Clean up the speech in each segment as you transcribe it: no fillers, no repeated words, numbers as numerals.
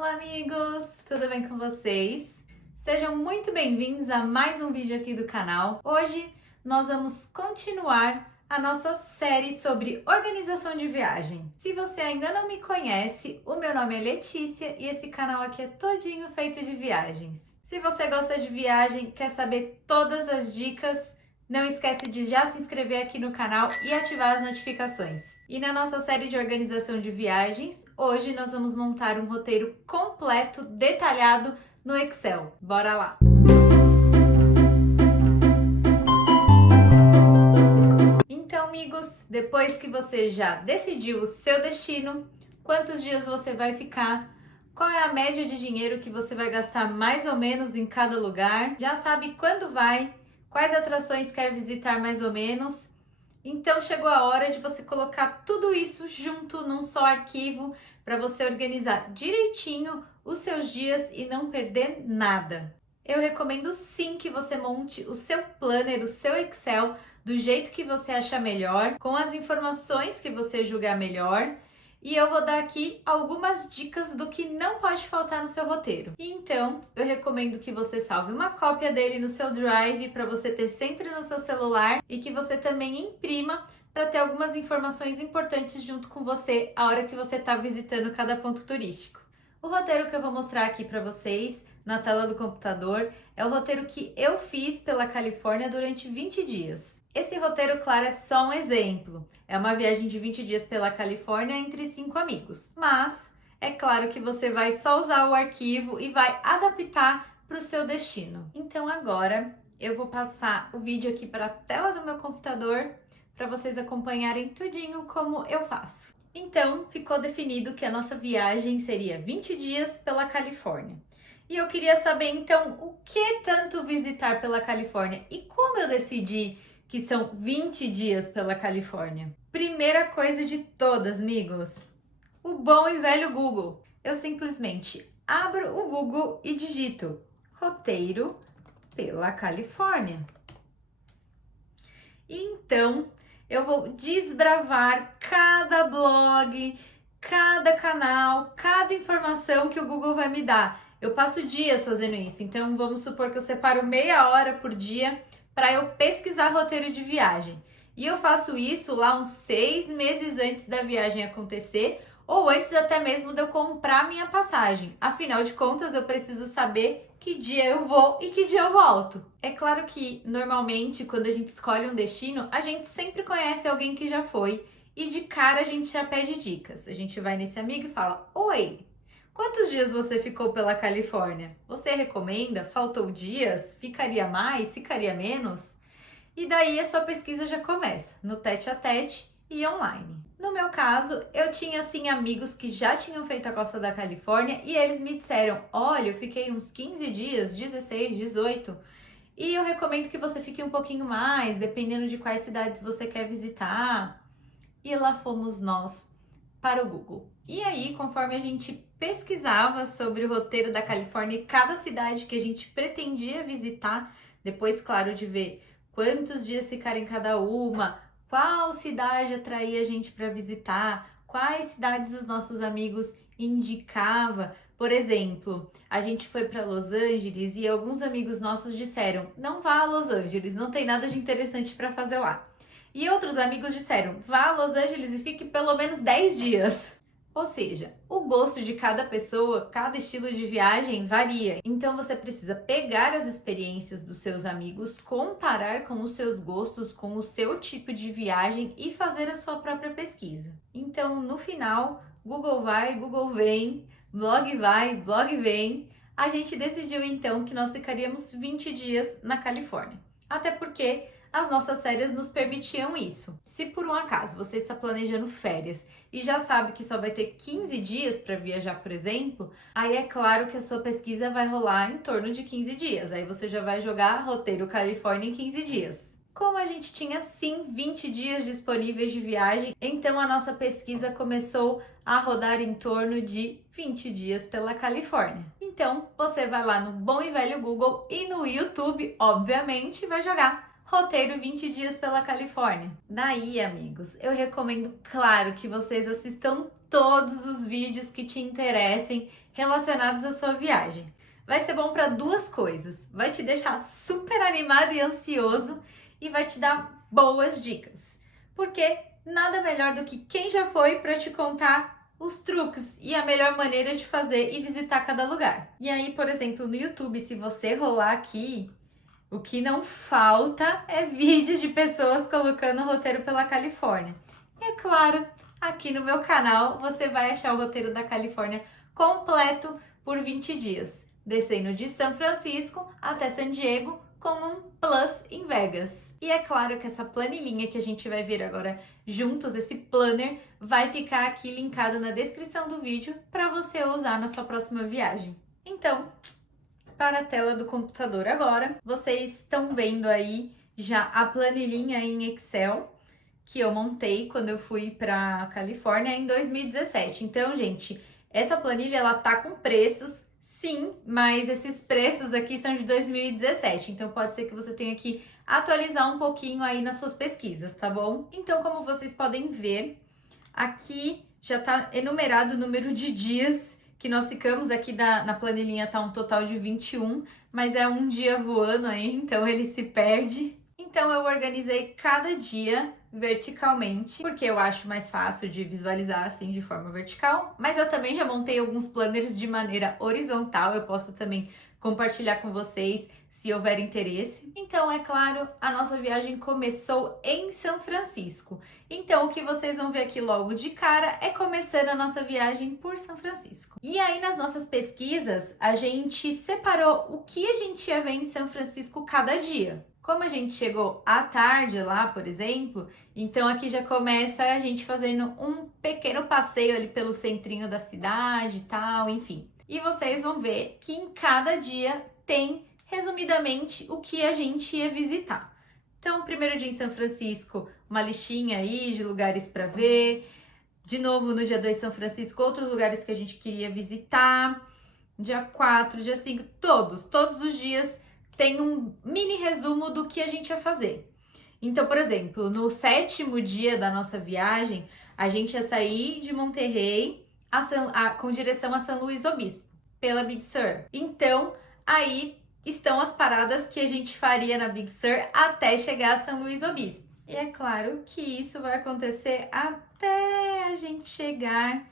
Olá, amigos! Tudo bem com vocês? Sejam muito bem-vindos a mais um vídeo aqui do canal. Hoje nós vamos continuar a nossa série sobre organização de viagem. Se você ainda não me conhece, o meu nome é Letícia e esse canal aqui é todinho feito de viagens. Se você gosta de viagem, quer saber todas as dicas, não esquece de já se inscrever aqui no canal e ativar as notificações. E na nossa série de organização de viagens, hoje nós vamos montar um roteiro completo, detalhado no Excel. Bora lá! Então, amigos, depois que você já decidiu o seu destino, quantos dias você vai ficar, qual é a média de dinheiro que você vai gastar mais ou menos em cada lugar, já sabe quando vai, quais atrações quer visitar mais ou menos. Então chegou a hora de você colocar tudo isso junto num só arquivo para você organizar direitinho os seus dias e não perder nada. Eu recomendo sim que você monte o seu planner, o seu Excel, do jeito que você achar melhor, com as informações que você julgar melhor. E eu vou dar aqui algumas dicas do que não pode faltar no seu roteiro. Então, eu recomendo que você salve uma cópia dele no seu Drive para você ter sempre no seu celular e que você também imprima para ter algumas informações importantes junto com você a hora que você está visitando cada ponto turístico. O roteiro que eu vou mostrar aqui para vocês na tela do computador é o roteiro que eu fiz pela Califórnia durante 20 dias. Esse roteiro, claro, é só um exemplo. É uma viagem de 20 dias pela Califórnia entre 5 amigos. Mas é claro que você vai só usar o arquivo e vai adaptar para o seu destino. Então agora eu vou passar o vídeo aqui para a tela do meu computador para vocês acompanharem tudinho como eu faço. Então ficou definido que a nossa viagem seria 20 dias pela Califórnia. E eu queria saber então o que tanto visitar pela Califórnia e como eu decidi que são 20 dias pela Califórnia. Primeira coisa de todas, amigos, o bom e velho Google. Eu simplesmente abro o Google e digito roteiro pela Califórnia. Então, eu vou desbravar cada blog, cada canal, cada informação que o Google vai me dar. Eu passo dias fazendo isso, então vamos supor que eu separo meia hora por dia para eu pesquisar roteiro de viagem. E eu faço isso lá uns 6 meses antes da viagem acontecer, ou antes até mesmo de eu comprar minha passagem. Afinal de contas, eu preciso saber que dia eu vou e que dia eu volto. É claro que, normalmente, quando a gente escolhe um destino, a gente sempre conhece alguém que já foi e de cara a gente já pede dicas. A gente vai nesse amigo e fala: oi, quantos dias você ficou pela Califórnia? Você recomenda? Faltou dias? Ficaria mais? Ficaria menos? E daí a sua pesquisa já começa, no tete a tete e online. No meu caso, eu tinha assim amigos que já tinham feito a costa da Califórnia e eles me disseram: olha, eu fiquei uns 15 dias, 16, 18, e eu recomendo que você fique um pouquinho mais, dependendo de quais cidades você quer visitar. E lá fomos nós para o Google. E aí, conforme a gente pesquisava sobre o roteiro da Califórnia e cada cidade que a gente pretendia visitar, depois, claro, de ver quantos dias ficar em cada uma, qual cidade atraía a gente para visitar, quais cidades os nossos amigos indicava. Por exemplo, a gente foi para Los Angeles e alguns amigos nossos disseram: não vá a Los Angeles, não tem nada de interessante para fazer lá. E outros amigos disseram: vá a Los Angeles e fique pelo menos 10 dias. Ou seja, o gosto de cada pessoa, cada estilo de viagem varia. Então você precisa pegar as experiências dos seus amigos, comparar com os seus gostos, com o seu tipo de viagem e fazer a sua própria pesquisa. Então, no final, Google vai, Google vem, blog vai, blog vem. A gente decidiu então que nós ficaríamos 20 dias na Califórnia. Até porque as nossas férias nos permitiam isso. Se por um acaso você está planejando férias e já sabe que só vai ter 15 dias para viajar, por exemplo, aí é claro que a sua pesquisa vai rolar em torno de 15 dias. Aí você já vai jogar roteiro Califórnia em 15 dias. Como a gente tinha sim 20 dias disponíveis de viagem, então a nossa pesquisa começou a rodar em torno de 20 dias pela Califórnia. Então você vai lá no bom e velho Google e no YouTube, obviamente, vai jogar roteiro 20 dias pela Califórnia. Daí, amigos, eu recomendo, claro, que vocês assistam todos os vídeos que te interessem relacionados à sua viagem. Vai ser bom para duas coisas. Vai te deixar super animado e ansioso e vai te dar boas dicas. Porque nada melhor do que quem já foi para te contar os truques e a melhor maneira de fazer e visitar cada lugar. E aí, por exemplo, no YouTube, se você rolar aqui, o que não falta é vídeo de pessoas colocando o roteiro pela Califórnia. E é claro, aqui no meu canal você vai achar o roteiro da Califórnia completo por 20 dias, descendo de São Francisco até San Diego com um plus em Vegas. E é claro que essa planilhinha que a gente vai ver agora juntos, esse planner, vai ficar aqui linkado na descrição do vídeo para você usar na sua próxima viagem. Então, para a tela do computador agora, vocês estão vendo aí já a planilhinha em Excel que eu montei quando eu fui para Califórnia em 2017. Então, gente, essa planilha ela tá com preços, sim, mas esses preços aqui são de 2017. Então, pode ser que você tenha que atualizar um pouquinho aí nas suas pesquisas, tá bom? Então, como vocês podem ver, aqui já tá enumerado o número de dias que nós ficamos. Aqui na planilhinha tá um total de 21, mas é um dia voando aí, então ele se perde. Então eu organizei cada dia verticalmente, porque eu acho mais fácil de visualizar assim de forma vertical, mas eu também já montei alguns planners de maneira horizontal, eu posso também compartilhar com vocês se houver interesse. Então, é claro, a nossa viagem começou em São Francisco. Então, o que vocês vão ver aqui logo de cara é começando a nossa viagem por São Francisco. E aí, nas nossas pesquisas, a gente separou o que a gente ia ver em São Francisco cada dia. Como a gente chegou à tarde lá, por exemplo, então aqui já começa a gente fazendo um pequeno passeio ali pelo centrinho da cidade e tal, enfim. E vocês vão ver que em cada dia tem, resumidamente, o que a gente ia visitar. Então, primeiro dia em São Francisco, uma listinha aí de lugares para ver. De novo, no dia 2 São Francisco, outros lugares que a gente queria visitar. Dia 4, dia 5, todos os dias tem um mini resumo do que a gente ia fazer. Então, por exemplo, no 7º dia da nossa viagem, a gente ia sair de Monterrey com direção a São Luís Obispo, pela Big Sur. Então, aí estão as paradas que a gente faria na Big Sur até chegar a São Luís Obispo. E é claro que isso vai acontecer até a gente chegar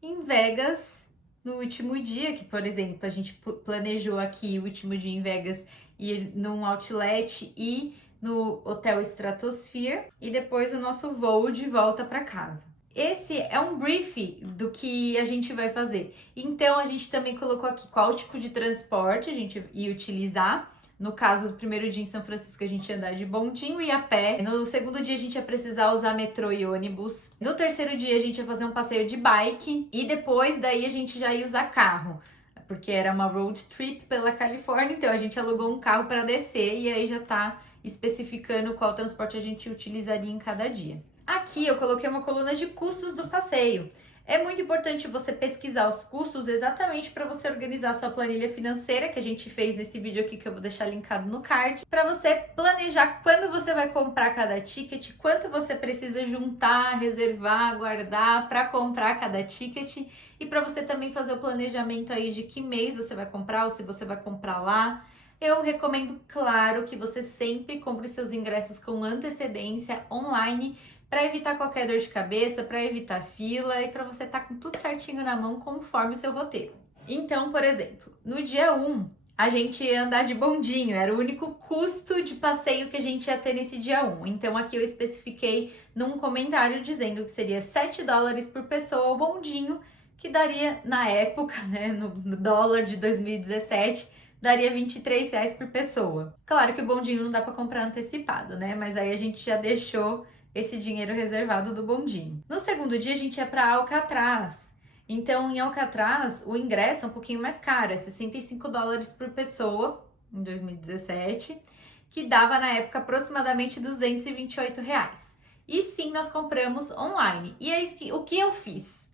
em Vegas no último dia, que, por exemplo, a gente planejou aqui o último dia em Vegas ir num outlet e no Hotel Stratosphere e depois o nosso voo de volta para casa. Esse é um brief do que a gente vai fazer. Então, a gente também colocou aqui qual tipo de transporte a gente ia utilizar. No caso do primeiro dia em São Francisco, a gente ia andar de bondinho e a pé. No segundo dia, a gente ia precisar usar metrô e ônibus. No terceiro dia, a gente ia fazer um passeio de bike. E depois, daí, a gente já ia usar carro, porque era uma road trip pela Califórnia. Então, a gente alugou um carro para descer e aí já tá especificando qual transporte a gente utilizaria em cada dia. Aqui eu coloquei uma coluna de custos do passeio. É muito importante você pesquisar os custos exatamente para você organizar a sua planilha financeira, que a gente fez nesse vídeo aqui que eu vou deixar linkado no card, para você planejar quando você vai comprar cada ticket, quanto você precisa juntar, reservar, guardar para comprar cada ticket e para você também fazer o planejamento aí de que mês você vai comprar ou se você vai comprar lá. Eu recomendo, claro, que você sempre compre seus ingressos com antecedência online, para evitar qualquer dor de cabeça, para evitar fila e para você estar com tudo certinho na mão conforme o seu roteiro. Então, por exemplo, no dia 1, a gente ia andar de bondinho, era o único custo de passeio que a gente ia ter nesse dia 1. Então, aqui eu especifiquei num comentário dizendo que seria $7 por pessoa o bondinho, que daria, na época, né, no dólar de 2017, daria R$23 por pessoa. Claro que o bondinho não dá para comprar antecipado, né, mas aí a gente já deixou esse dinheiro reservado do bondinho. No segundo dia, a gente ia para Alcatraz. Então, em Alcatraz, o ingresso é um pouquinho mais caro, é $65 por pessoa, em 2017, que dava, na época, aproximadamente R$228. E sim, nós compramos online. E aí, o que eu fiz?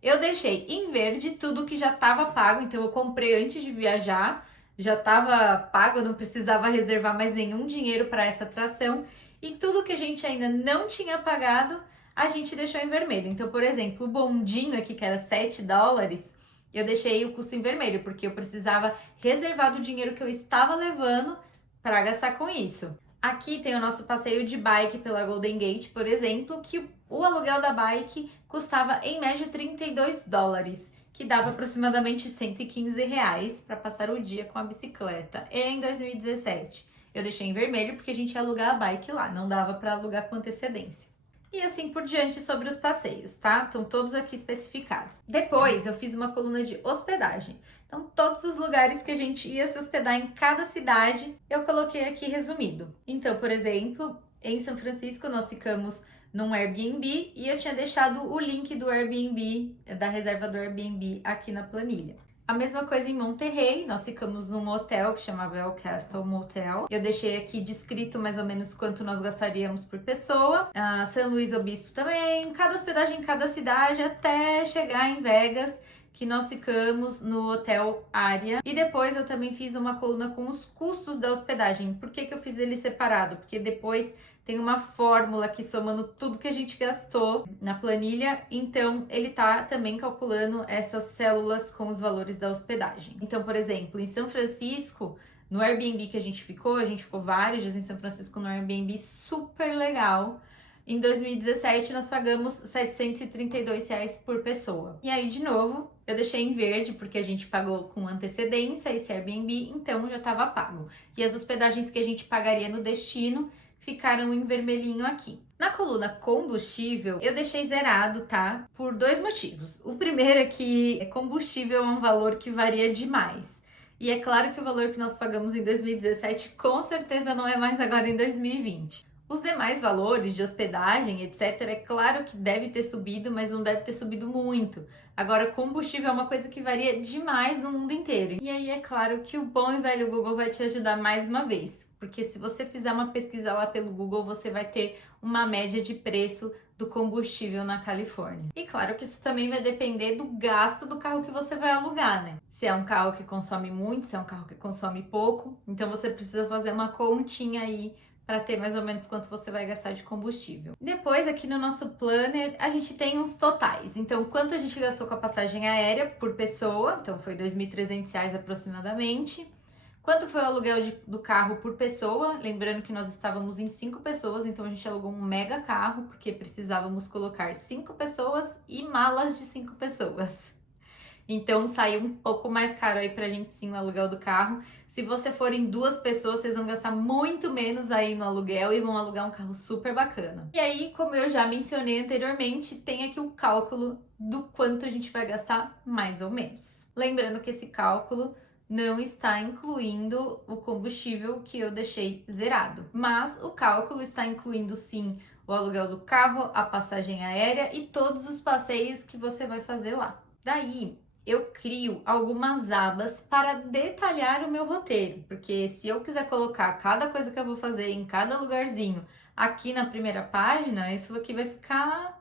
Eu deixei em verde tudo que já estava pago, então eu comprei antes de viajar, já estava pago, eu não precisava reservar mais nenhum dinheiro para essa atração. E tudo que a gente ainda não tinha pagado, a gente deixou em vermelho. Então, por exemplo, o bondinho aqui, que era $7, Eu deixei o custo em vermelho, porque eu precisava reservar do dinheiro que eu estava levando para gastar com isso. Aqui tem o nosso passeio de bike pela Golden Gate, por exemplo, que o aluguel da bike custava em média $32, que dava aproximadamente R$ 115 para passar o dia com a bicicleta. E em 2017, eu deixei em vermelho porque a gente ia alugar a bike lá, não dava para alugar com antecedência. E assim por diante sobre os passeios, tá? Estão todos aqui especificados. Depois eu fiz uma coluna de hospedagem. Então, todos os lugares que a gente ia se hospedar em cada cidade, eu coloquei aqui resumido. Então, por exemplo, em São Francisco nós ficamos num Airbnb e eu tinha deixado o link do Airbnb, da reserva do Airbnb aqui na planilha. A mesma coisa em Monterrey, nós ficamos num hotel que chamava El Castle Motel. Eu deixei aqui descrito mais ou menos quanto nós gastaríamos por pessoa. São Luís Obispo também, cada hospedagem em cada cidade até chegar em Vegas, que nós ficamos no Hotel Aria. E depois eu também fiz uma coluna com os custos da hospedagem. Por que eu fiz ele separado? Porque depois tem uma fórmula aqui somando tudo que a gente gastou na planilha, então ele tá também calculando essas células com os valores da hospedagem. Então, por exemplo, em São Francisco, no Airbnb que a gente ficou vários dias em São Francisco no Airbnb, super legal. Em 2017, nós pagamos R$ 732 por pessoa. E aí, de novo, eu deixei em verde, porque a gente pagou com antecedência esse Airbnb, então já estava pago. E as hospedagens que a gente pagaria no destino ficaram em vermelhinho aqui. Na coluna combustível, eu deixei zerado, tá? Por dois motivos. O primeiro é que combustível é um valor que varia demais. E é claro que o valor que nós pagamos em 2017 com certeza não é mais agora em 2020. Os demais valores de hospedagem, etc., é claro que deve ter subido, mas não deve ter subido muito. Agora, combustível é uma coisa que varia demais no mundo inteiro. E aí é claro que o bom e velho Google vai te ajudar mais uma vez. Porque se você fizer uma pesquisa lá pelo Google, você vai ter uma média de preço do combustível na Califórnia. E claro que isso também vai depender do gasto do carro que você vai alugar, né? Se é um carro que consome muito, se é um carro que consome pouco. Então você precisa fazer uma continha aí para ter mais ou menos quanto você vai gastar de combustível. Depois, aqui no nosso planner, a gente tem uns totais. Então, quanto a gente gastou com a passagem aérea por pessoa, então foi R$ 2.300 aproximadamente. Quanto foi o aluguel do carro por pessoa? Lembrando que nós estávamos em 5 pessoas, então a gente alugou um mega carro, porque precisávamos colocar 5 pessoas e malas de 5 pessoas. Então saiu um pouco mais caro aí pra gente sim o aluguel do carro. Se você for em 2 pessoas, vocês vão gastar muito menos aí no aluguel e vão alugar um carro super bacana. E aí, como eu já mencionei anteriormente, tem aqui o cálculo do quanto a gente vai gastar mais ou menos. Lembrando que esse cálculo não está incluindo o combustível que eu deixei zerado, mas o cálculo está incluindo sim o aluguel do carro, a passagem aérea e todos os passeios que você vai fazer lá. Daí, eu crio algumas abas para detalhar o meu roteiro, porque se eu quiser colocar cada coisa que eu vou fazer em cada lugarzinho aqui na primeira página, isso aqui vai ficar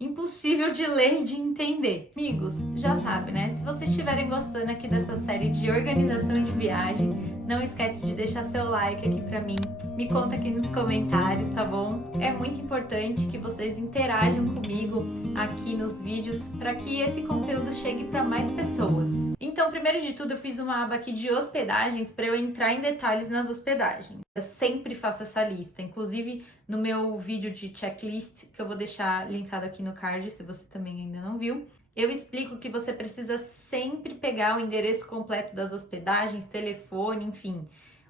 impossível de ler e de entender. Amigos, já sabe, né? Se vocês estiverem gostando aqui dessa série de organização de viagem, não esquece de deixar seu like aqui pra mim. Me conta aqui nos comentários, tá bom? É muito importante que vocês interajam comigo aqui nos vídeos para que esse conteúdo chegue para mais pessoas. Então, primeiro de tudo, eu fiz uma aba aqui de hospedagens para eu entrar em detalhes nas hospedagens. Eu sempre faço essa lista, inclusive no meu vídeo de checklist, que eu vou deixar linkado aqui no card, se você também ainda não viu. Eu explico que você precisa sempre pegar o endereço completo das hospedagens, telefone, enfim.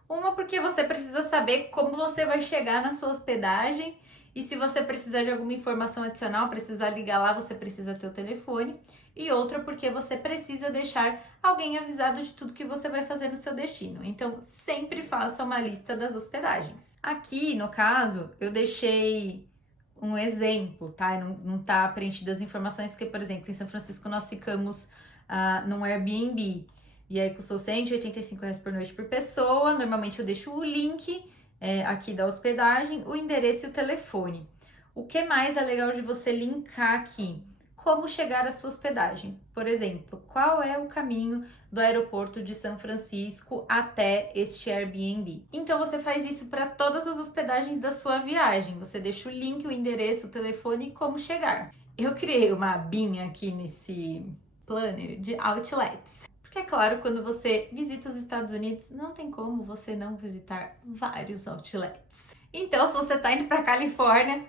Uma porque você precisa saber como você vai chegar na sua hospedagem e se você precisar de alguma informação adicional, precisar ligar lá, você precisa ter o telefone. E outra porque você precisa deixar alguém avisado de tudo que você vai fazer no seu destino. Então, sempre faça uma lista das hospedagens. Aqui, no caso, eu deixei um exemplo, tá? Não tá preenchido as informações, porque, por exemplo, em São Francisco nós ficamos num Airbnb. E aí custou R$ 185 por noite por pessoa. Normalmente eu deixo o link aqui da hospedagem, o endereço e o telefone. O que mais é legal de você linkar aqui? Como chegar à sua hospedagem. Por exemplo, qual é o caminho do aeroporto de São Francisco até este Airbnb? Então você faz isso para todas as hospedagens da sua viagem. Você deixa o link, o endereço, o telefone e como chegar. Eu criei uma abinha aqui planner de outlets. Porque é claro, quando você visita os Estados Unidos, não tem como você não visitar vários outlets. Então, se você tá indo pra Califórnia,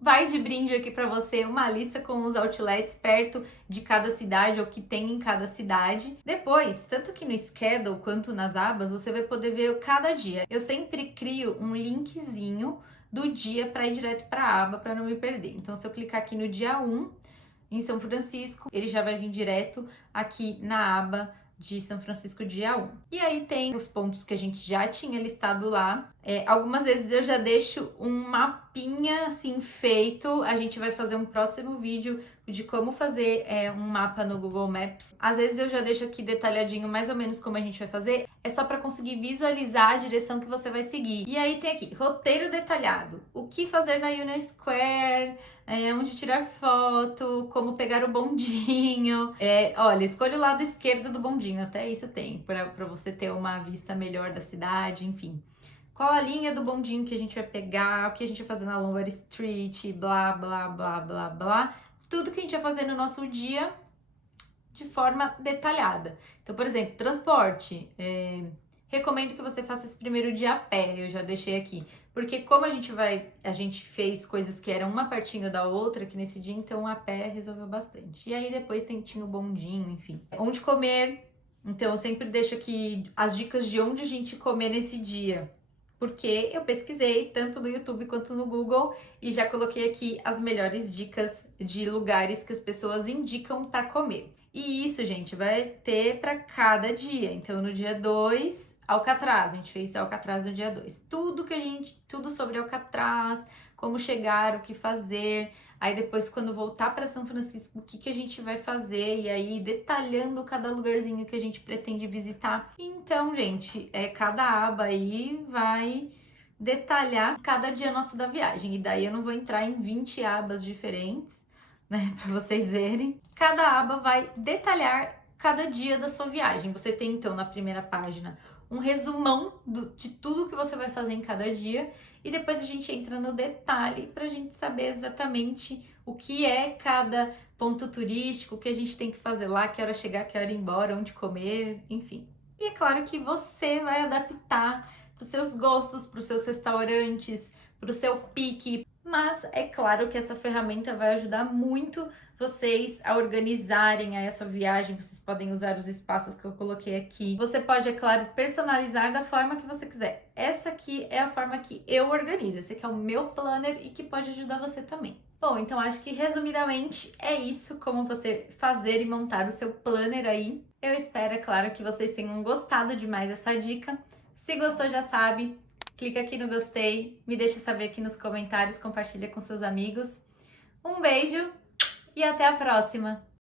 vai de brinde aqui para você uma lista com os outlets perto de cada cidade ou que tem em cada cidade. Depois, tanto aqui no schedule quanto nas abas, você vai poder ver cada dia. Eu sempre crio um linkzinho do dia para ir direto para a aba para não me perder. Então, se eu clicar aqui no dia 1 em São Francisco, ele já vai vir direto aqui na aba de São Francisco dia 1. E aí tem os pontos que a gente já tinha listado lá. Algumas vezes eu já deixo um mapinha assim feito. A gente vai fazer um próximo vídeo de como fazer um mapa no Google Maps. Às vezes eu já deixo aqui detalhadinho mais ou menos como a gente vai fazer. É só para conseguir visualizar a direção que você vai seguir. E aí tem aqui, roteiro detalhado. O que fazer na Union Square, onde tirar foto, como pegar o bondinho. Olha, escolha o lado esquerdo do bondinho, até isso tem, para você ter uma vista melhor da cidade, enfim. Qual a linha do bondinho que a gente vai pegar, o que a gente vai fazer na Lombard Street, blá, blá, blá, blá, blá. Tudo que a gente vai fazer no nosso dia de forma detalhada. Então, por exemplo, transporte. Recomendo que você faça esse primeiro dia a pé, eu já deixei aqui. Porque como a gente fez coisas que eram uma pertinho da outra aqui nesse dia, então a pé resolveu bastante. E aí depois tinha o bondinho, enfim. Onde comer, então eu sempre deixo aqui as dicas de onde a gente comer nesse dia. Porque eu pesquisei tanto no YouTube quanto no Google e já coloquei aqui as melhores dicas de lugares que as pessoas indicam para comer. E isso, gente, vai ter para cada dia. Então, no dia 2, Alcatraz, a gente fez Alcatraz no dia 2. Tudo sobre Alcatraz, como chegar, o que fazer. Aí depois, quando voltar para São Francisco, o que a gente vai fazer? E aí, detalhando cada lugarzinho que a gente pretende visitar. Então, gente, cada aba aí vai detalhar cada dia nosso da viagem. E daí eu não vou entrar em 20 abas diferentes, né, para vocês verem. Cada aba vai detalhar cada dia da sua viagem. Você tem, então, na primeira página, um resumão de tudo que você vai fazer em cada dia. E depois a gente entra no detalhe para a gente saber exatamente o que é cada ponto turístico, o que a gente tem que fazer lá, que hora chegar, que hora ir embora, onde comer, enfim. E é claro que você vai adaptar para os seus gostos, para os seus restaurantes, para o seu pique. Mas é claro que essa ferramenta vai ajudar muito vocês a organizarem aí a sua viagem. Vocês podem usar os espaços que eu coloquei aqui. Você pode, é claro, personalizar da forma que você quiser. Essa aqui é a forma que eu organizo. Esse aqui é o meu planner e que pode ajudar você também. Bom, então acho que resumidamente é isso, como você fazer e montar o seu planner aí. Eu espero, é claro, que vocês tenham gostado demais dessa dica. Se gostou, já sabe, clica aqui no gostei, me deixa saber aqui nos comentários, compartilha com seus amigos. Um beijo e até a próxima!